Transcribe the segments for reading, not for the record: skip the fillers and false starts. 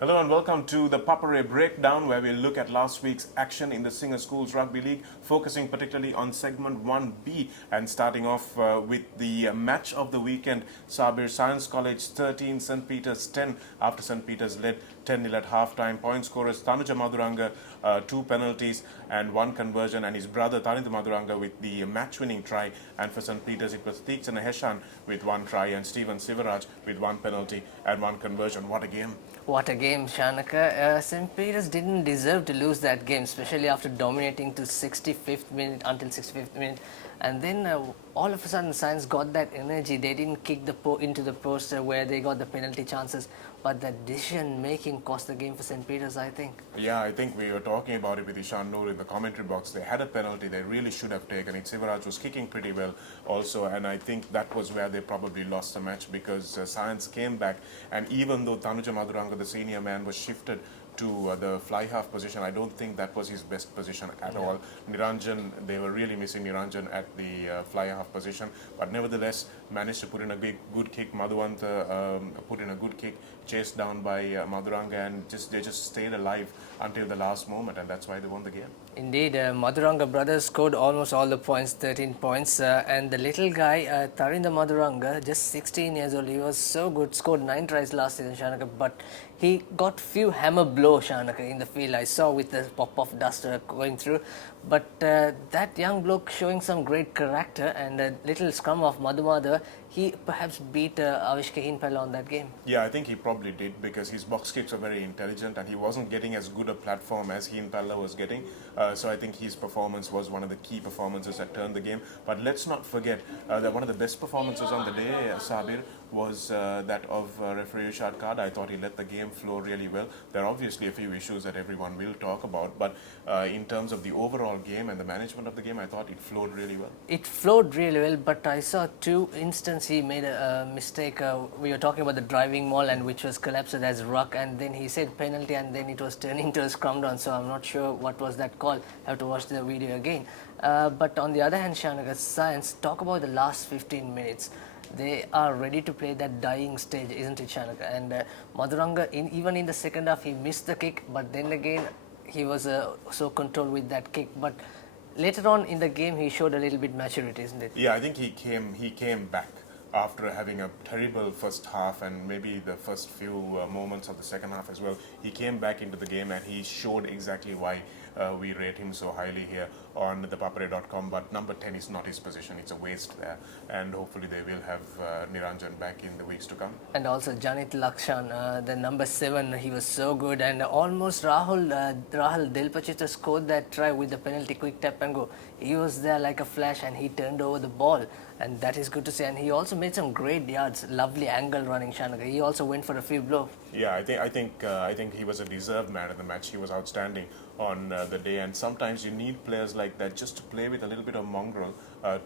Hello and welcome to the ThePapare breakdown, where we look at last week's action in the Singer Schools Rugby League, focusing particularly on segment 1B and starting off with the match of the weekend. Sabir Science College 13, St. Peter's 10, after St. Peter's led 10-0 at half-time. Point scorers Tanuja Maduranga, 2 penalties and 1 conversion, and his brother Tarinda Maduranga with the match-winning try. And for St. Peter's, it was Teeksana Heshan with 1 try and Stephen Sivaraj with 1 penalty and 1 conversion. What a game! What a game, Shanaka. St. Peter's didn't deserve to lose that game, especially after dominating to 65th minute until 65th minute. And then all of a sudden, Science got that energy. They didn't kick the into the post where they got the penalty chances. But the decision making cost the game for St. Peter's, I think. Yeah, I think we were talking about it with Ishan Noor in the commentary box. They had a penalty they really should have taken it. Sivaraj was kicking pretty well also, and I think that was where they probably lost the match, because Science came back, and even though Tanuja Maduranga, the senior man, was shifted to the fly half position, I don't think that was his best position at all. Niranjan, they were really missing Niranjan at the fly half position, but nevertheless managed to put in a good kick. Madhuvanta put in a good kick, chased down by Maduranga, and they just stayed alive until the last moment, and that's why they won the game. Indeed, Maduranga brothers scored almost all the points, 13 points, and the little guy, Tarinda Maduranga, just 16 years old, he was so good, scored 9 tries last season, Shanaka, but he got few hammer blow, Shanaka, in the field. I saw with the pop of dust going through, but that young bloke showing some great character, and a little scrum of Madhumada, he perhaps beat Avishka Hinpella on that game. Yeah, I think he probably did, because his box kicks are very intelligent and he wasn't getting as good a platform as Hinpella was getting. So I think his performance was one of the key performances that turned the game. But let's not forget that one of the best performances on the day, Sabir, was that of referee Ishad Khad. I thought he let the game flow really well. There are obviously a few issues that everyone will talk about, but in terms of the overall game and the management of the game, I thought it flowed really well. It flowed really well, but I saw 2 instances he made a mistake. We were talking about the driving maul, and which was collapsed as ruck, and then he said penalty, and then it was turning to a scrum down, so I'm not sure what was that call. I have to watch the video again. But on the other hand, Shanaka, Science, talk about the last 15 minutes. They are ready to play that dying stage, isn't it, Shanaka? And Maduranga, even in the second half, he missed the kick, but then again, he was so controlled with that kick. But later on in the game, he showed a little bit maturity, isn't it? Yeah, I think he came back after having a terrible first half and maybe the first few moments of the second half as well. He came back into the game and he showed exactly why we rate him so highly here on ThePapare.com. But number 10 is not his position, it's a waste there, and hopefully they will have Niranjan back in the weeks to come. And also Janit Lakshan, the number 7, he was so good, and almost Rahul Delpachita scored that try with the penalty quick tap and go. He was there like a flash and he turned over the ball, and that is good to see. And he also made some great yards, lovely angle running, Shanaka. He also went for a few blows. Yeah, I think he was a deserved man of the match. He was outstanding on the day, and sometimes you need players like that just to play with a little bit of mongrel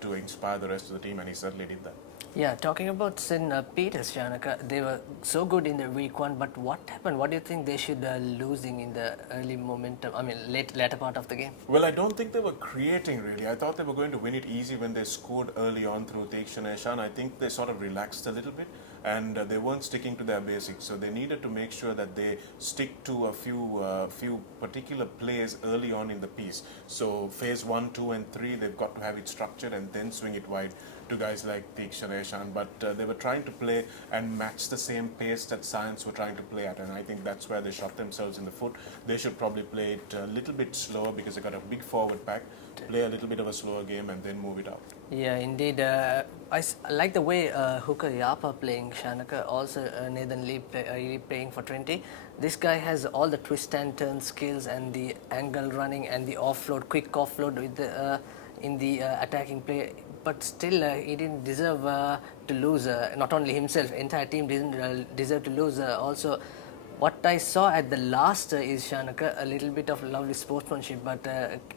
to inspire the rest of the team, and he certainly did that. Yeah, talking about St. Peter's, Shanaka, they were so good in the week 1, but what happened? What do you think they should losing in the early momentum, later part of the game? Well, I don't think they were creating really. I thought they were going to win it easy when they scored early on through Teeksana Heshan. I think they sort of relaxed a little bit, and they weren't sticking to their basics. So they needed to make sure that they stick to a few particular plays early on in the piece. So phase 1, 2 and 3, they've got to have it structured and then swing it wide to guys like Teeksana Heshan. But they were trying to play and match the same pace that Science were trying to play at, and I think that's where they shot themselves in the foot. They should probably play it a little bit slower, because they got a big forward pack. Play a little bit of a slower game and then move it out. Yeah, indeed. I like the way Hooker Yapa playing, Shanaka, also Nathan Lee playing for 20. This guy has all the twist and turn skills and the angle running and the offload, quick offload with the, in the attacking play. But still, he didn't deserve to lose. Not only himself, entire team didn't deserve to lose. Also, what I saw at the last is, Shanaka, a little bit of lovely sportsmanship, but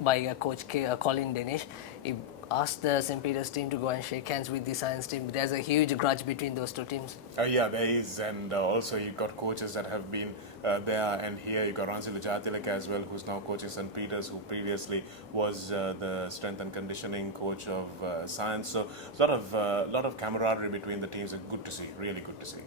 by Coach Colin Danish. He asked the St. Peter's team to go and shake hands with the Science team. There's a huge grudge between those 2 teams. Yeah, there is, and also you've got coaches that have been there and here. You've got Ransil Jatilaka as well, who's now coaching St. Peter's, who previously was the strength and conditioning coach of Science. So a lot of camaraderie between the teams. Good to see, really good to see.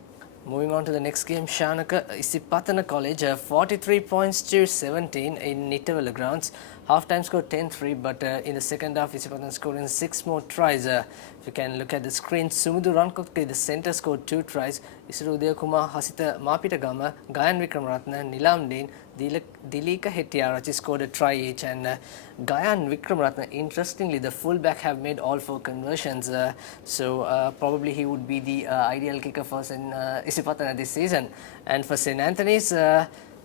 Moving on to the next game, Shanaka Isipatana College, 43 points to 17 in Nitawala grounds. Half-time score 10-3, but in the second half, Isipatana scored in 6 more tries. If you can look at the screen, Sumudu Rankokke, the centre, scored 2 tries. Isuru Udayakumar, Hasita Mapitagama, Gayan Vikramaratne, Nilam Dean, Dilika Hettiarachchi scored a try each, and Gayan Vikramaratne, interestingly, the fullback have made all 4 conversions, so probably he would be the ideal kicker for Isipatana this season. And for St. Anthony's,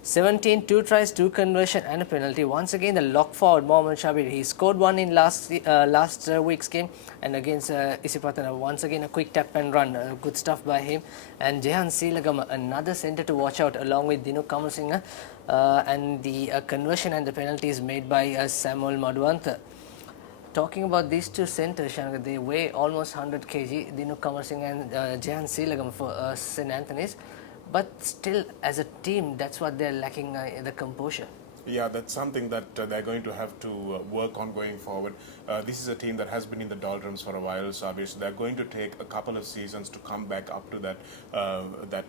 17, 2 tries, 2 conversion and a penalty. Once again, the lock forward, Mohammad Shabir, he scored one in last week's game, and against Isipatana, once again a quick tap and run, good stuff by him. And Jehan Silagam, another centre to watch out, along with Dinu Kamarsinga, and the conversion and the penalty is made by Samuel Madhuwantha. Talking about these two centres, Shanaka, they weigh almost 100 kg, Dinu Kamarsinga and Jehan Silagam for St. Anthony's. But still, as a team, that's what they're lacking, the composure. Yeah, that's something that they're going to have to work on going forward. This is a team that has been in the doldrums for a while, so obviously they're going to take a couple of seasons to come back up to that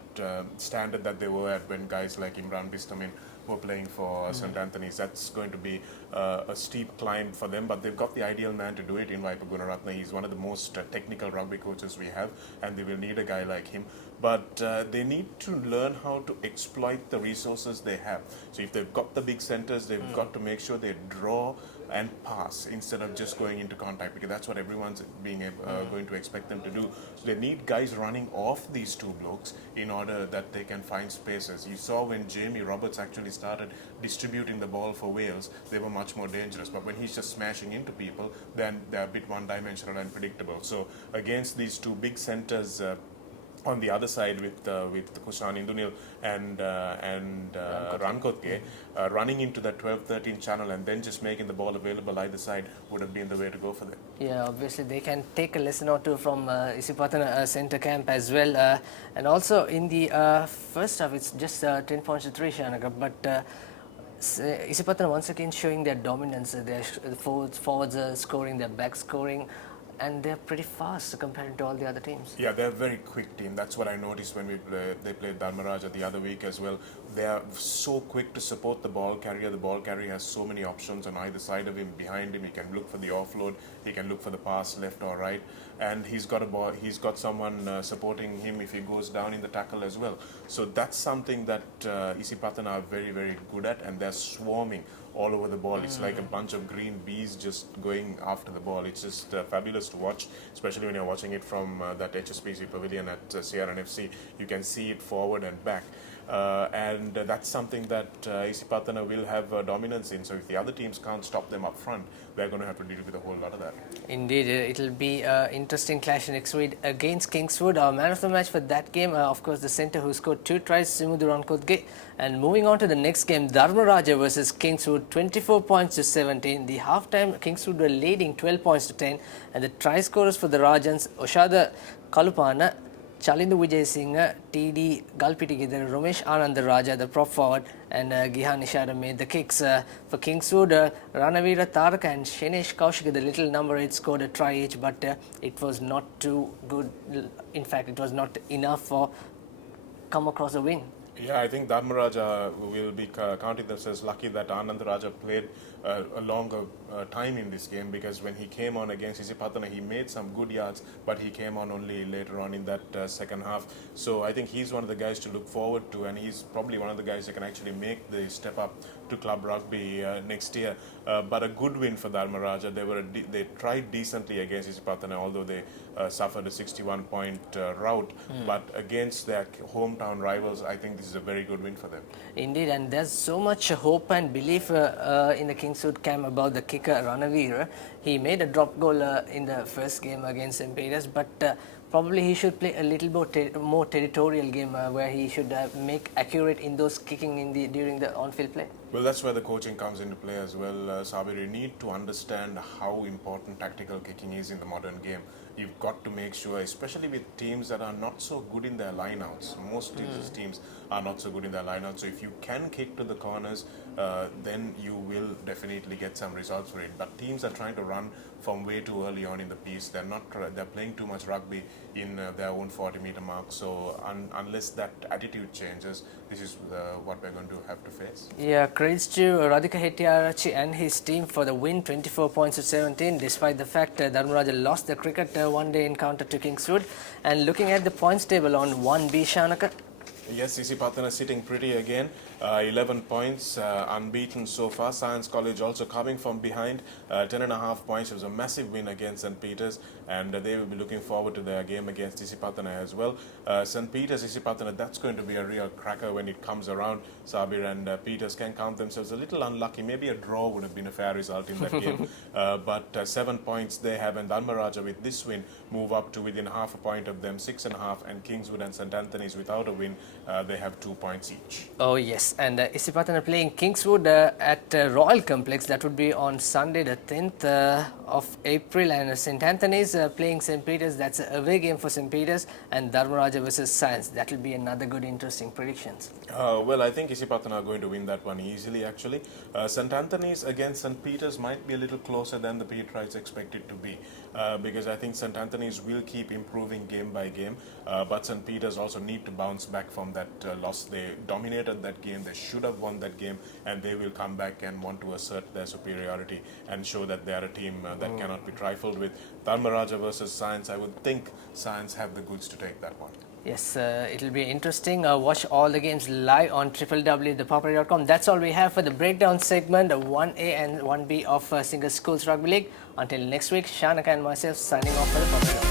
standard that they were at when guys like Imran Bistamin were playing for St. Anthony's. That's going to be a steep climb for them, but they've got the ideal man to do it in Vaipa Gunaratne. He's one of the most technical rugby coaches we have, and they will need a guy like him. But they need to learn how to exploit the resources they have. So if they've got the big centers, they've got to make sure they draw and pass instead of just going into contact, because that's what everyone's going to expect them to do. So they need guys running off these two blokes in order that they can find spaces. You saw when Jamie Roberts actually started distributing the ball for Wales, they were much more dangerous. But when he's just smashing into people, then they're a bit one-dimensional and predictable. So against these two big centers, on the other side with Kushan Indunil and Rankotke, running into that 12-13 channel and then just making the ball available either side would have been the way to go for them. Yeah, obviously they can take a lesson or two from Isipatana centre camp as well. And also in the first half, it's just 10 points to 3, Shanaka, but Isipatana once again showing their dominance. Their forwards are scoring, their backs scoring, and they're pretty fast compared to all the other teams. Yeah, they're a very quick team. That's what I noticed when they played Dharmaraja the other week as well. They are so quick to support the ball carrier. The ball carrier has so many options on either side of him. Behind him, he can look for the offload. He can look for the pass left or right. And he's got a ball. He's got someone supporting him if he goes down in the tackle as well. So that's something that Isipatana are very, very good at, and they're swarming all over the ball. It's like a bunch of green bees just going after the ball. It's just fabulous to watch, especially when you're watching it from that HSBC pavilion at CRN FC. You can see it forward and back. And that's something that Isipatana will have dominance in. So if the other teams can't stop them up front, they're going to have to deal with a whole lot of that. Indeed, it'll be an interesting clash next week against Kingswood. Our man of the match for that game, of course, the centre who scored 2 tries, Simuduran Kodge. And moving on to the next game, Dharmaraja versus Kingswood, 24 points to 17. The half-time, Kingswood were leading 12 points to 10. And the try scorers for the Rajans, Oshada Kalupana, Chalindu Vijayasinghe, TD Galpitigidar, Ramesh Anandaraja, the prop forward, and Gihan Nishara made the kicks. For Kingswood, Ranavira Tarak and Shenesh Kaushik, the little number 8, scored a try each, but it was not too good. In fact, it was not enough for come across a win. Yeah, I think Dharmaraja will be counting themselves lucky that Anandaraja played a longer time in this game, because when he came on against Isipatana, he made some good yards, but he came on only later on in that second half. So I think he's one of the guys to look forward to, and he's probably one of the guys that can actually make the step up to club rugby next year. But a good win for Dharmaraja. They tried decently against Isipatana, although they suffered a 61-point rout. But against their hometown rivals, I think this is a very good win for them. Indeed, and there's so much hope and belief in the Kingswood camp about the kicker Ranavir. He made a drop goal in the first game against Imperius, but probably he should play a little more territorial game where he should make accurate in those kicking during the on-field play. Well, that's where the coaching comes into play as well, Sabir. You need to understand how important tactical kicking is in the modern game. You've got to make sure, especially with teams that are not so good in their lineouts. Most teams are not so good in their lineouts. So if you can kick to the corners, then you will definitely get some results for it. But teams are trying to run from way too early on in the piece. They're playing too much rugby in their own 40-meter mark. So unless that attitude changes, this is what we're going to have to face. Yeah, credits to Radhika Hettiarachchi and his team for the win, 24 points to 17, despite the fact Dharmaraja lost the cricket one-day encounter to Kingswood. And looking at the points table on 1B, Shanaka. Yes, Isipatana sitting pretty again. 11 points, unbeaten so far. Science College also coming from behind, 10.5 points. It was a massive win against St. Peter's, and they will be looking forward to their game against Isipatana as well. St. Peter's, Isipatana, that's going to be a real cracker when it comes around. Sabir and Peters can count themselves a little unlucky. Maybe a draw would have been a fair result in that game. But 7 points they have, and Dharmaraja with this win move up to within half a point of them, 6.5, and Kingswood and St. Anthony's without a win, they have 2 points each. Oh yes, and Isipatana playing Kingswood at Royal Complex. That would be on Sunday the 10th of April, and St. Anthony's playing St. Peter's. That's an away game for St. Peter's, and Dharmaraja versus Science. That will be another good interesting predictions. Well, I think Isipatana are going to win that one easily actually. St. Anthony's against St. Peter's might be a little closer than the Peterites expect it to be, because I think St. Anthony's will keep improving game by game, but St. Peter's also need to bounce back from that loss. They dominated that game, they should have won that game, and they will come back and want to assert their superiority and show that they are a team that cannot be trifled with. Dharmaraja versus Science, I would think Science have the goods to take that one. Yes, it will be interesting. Watch all the games live on www.ThePapare.com. That's all we have for the breakdown segment, 1A and 1B of Single Schools Rugby League. Until next week, Shanaka and myself signing off for the Papare.